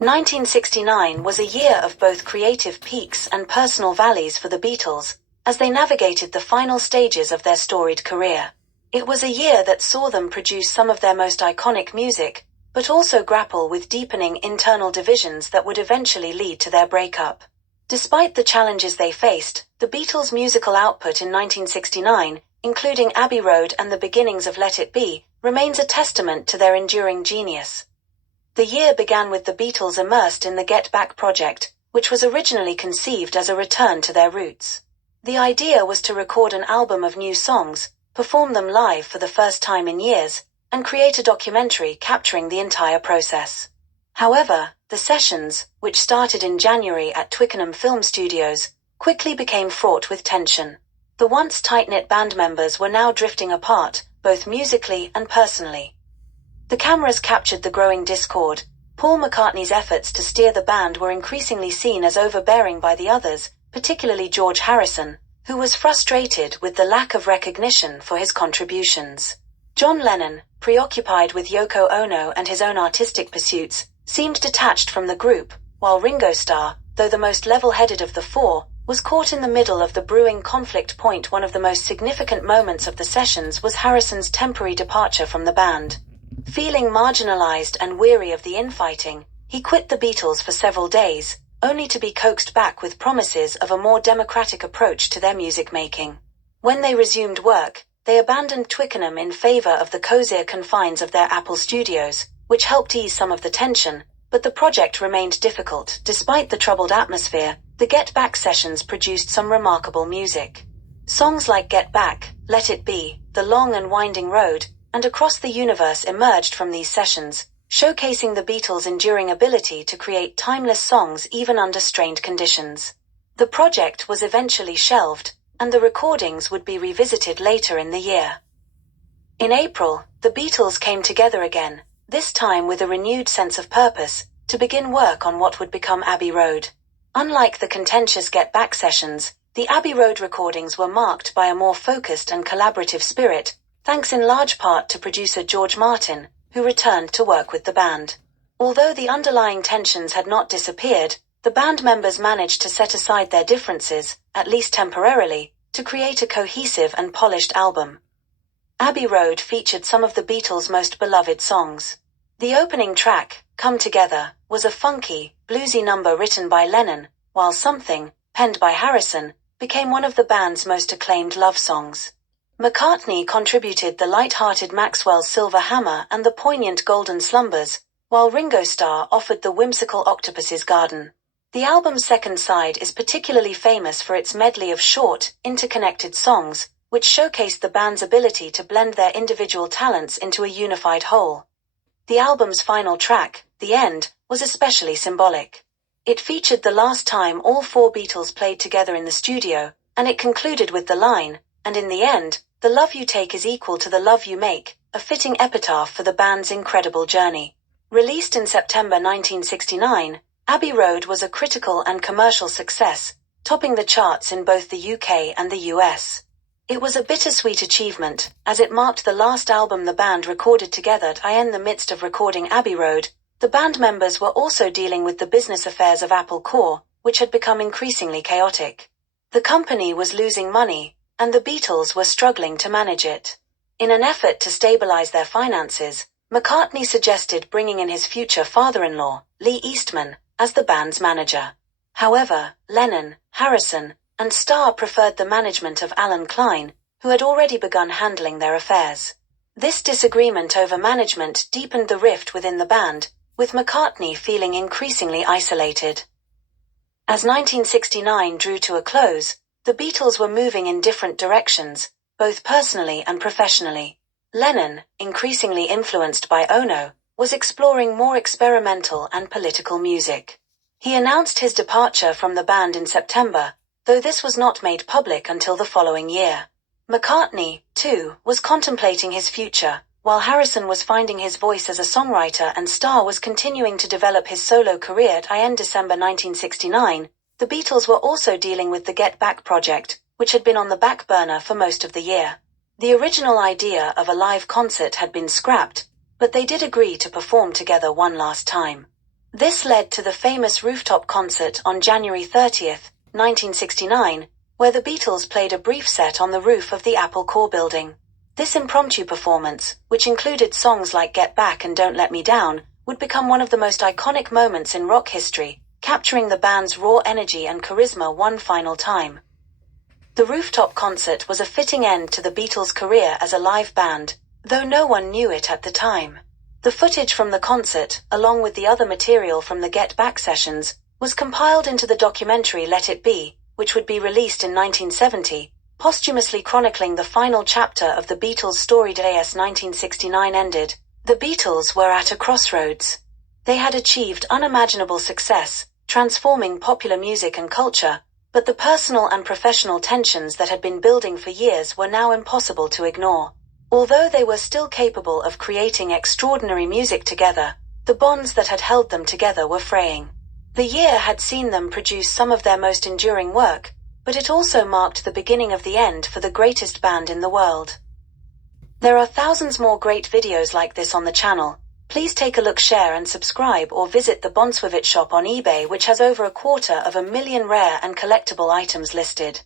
1969 was a year of both creative peaks and personal valleys for the Beatles, as they navigated the final stages of their storied career. It was a year that saw them produce some of their most iconic music, but also grapple with deepening internal divisions that would eventually lead to their breakup. Despite the challenges they faced, the Beatles' musical output in 1969, including Abbey Road and the beginnings of Let It Be, remains a testament to their enduring genius. The year began with the Beatles immersed in the Get Back project, which was originally conceived as a return to their roots. The idea was to record an album of new songs, perform them live for the first time in years, and create a documentary capturing the entire process. However, the sessions, which started in January at Twickenham Film Studios, quickly became fraught with tension. The once tight-knit band members were now drifting apart, both musically and personally. The cameras captured the growing discord. Paul McCartney's efforts to steer the band were increasingly seen as overbearing by the others, particularly George Harrison, who was frustrated with the lack of recognition for his contributions. John Lennon, preoccupied with Yoko Ono and his own artistic pursuits, seemed detached from the group, while Ringo Starr, though the most level-headed of the four, was caught in the middle of the brewing conflict. One of the most significant moments of the sessions was Harrison's temporary departure from the band. Feeling marginalized and weary of the infighting, he quit the Beatles for several days, only to be coaxed back with promises of a more democratic approach to their music making. When they resumed work, they abandoned Twickenham in favor of the cozier confines of their Apple studios, which helped ease some of the tension, but the project remained difficult. Despite the troubled atmosphere, the Get Back sessions produced some remarkable music. Songs like Get Back, Let It Be, The Long and Winding Road, and Across the Universe emerged from these sessions, showcasing the Beatles' enduring ability to create timeless songs even under strained conditions. The project was eventually shelved, and the recordings would be revisited later in the year. In April, the Beatles came together again, this time with a renewed sense of purpose, to begin work on what would become Abbey Road. Unlike the contentious Get Back sessions, the Abbey Road recordings were marked by a more focused and collaborative spirit, thanks in large part to producer George Martin, who returned to work with the band. Although the underlying tensions had not disappeared, the band members managed to set aside their differences, at least temporarily, to create a cohesive and polished album. Abbey Road featured some of the Beatles' most beloved songs. The opening track, Come Together, was a funky, bluesy number written by Lennon, while Something, penned by Harrison, became one of the band's most acclaimed love songs. McCartney contributed the light-hearted Maxwell's Silver Hammer and the poignant Golden Slumbers, while Ringo Starr offered the whimsical Octopus's Garden. The album's second side is particularly famous for its medley of short, interconnected songs, which showcased the band's ability to blend their individual talents into a unified whole. The album's final track, The End, was especially symbolic. It featured the last time all four Beatles played together in the studio, and it concluded with the line, "And in the end, the love you take is equal to the love you make," a fitting epitaph for the band's incredible journey. Released in September 1969, Abbey Road was a critical and commercial success, topping the charts in both the UK and the US. It was a bittersweet achievement, as it marked the last album the band recorded together. In the midst of recording Abbey Road, the band members were also dealing with the business affairs of Apple Corps, which had become increasingly chaotic. The company was losing money, and the Beatles were struggling to manage it. In an effort to stabilize their finances, McCartney suggested bringing in his future father-in-law, Lee Eastman, as the band's manager. However, Lennon, Harrison, and Starr preferred the management of Alan Klein, who had already begun handling their affairs. This disagreement over management deepened the rift within the band, with McCartney feeling increasingly isolated. As 1969 drew to a close, the Beatles were moving in different directions, both personally and professionally. Lennon, increasingly influenced by Ono, was exploring more experimental and political music. He announced his departure from the band in September, though this was not made public until the following year. McCartney, too, was contemplating his future, while Harrison was finding his voice as a songwriter and Starr was continuing to develop his solo career. In December 1969, the Beatles were also dealing with the Get Back project, which had been on the back burner for most of the year. The original idea of a live concert had been scrapped, but they did agree to perform together one last time. This led to the famous rooftop concert on January 30th, 1969, where the Beatles played a brief set on the roof of the Apple Corps building. This impromptu performance, which included songs like Get Back and Don't Let Me Down, would become one of the most iconic moments in rock history, capturing the band's raw energy and charisma one final time. The rooftop concert was a fitting end to the Beatles' career as a live band, though no one knew it at the time. The footage from the concert, along with the other material from the Get Back sessions, was compiled into the documentary Let It Be, which would be released in 1970, posthumously chronicling the final chapter of the Beatles' storied as 1969 ended. The Beatles were at a crossroads. They had achieved unimaginable success, transforming popular music and culture, but the personal and professional tensions that had been building for years were now impossible to ignore. Although they were still capable of creating extraordinary music together, the bonds that had held them together were fraying. The year had seen them produce some of their most enduring work, but it also marked the beginning of the end for the greatest band in the world. There are thousands more great videos like this on the channel. Please take a look, share and subscribe, or visit the Bonswivit shop on eBay, which has over 250,000 rare and collectible items listed.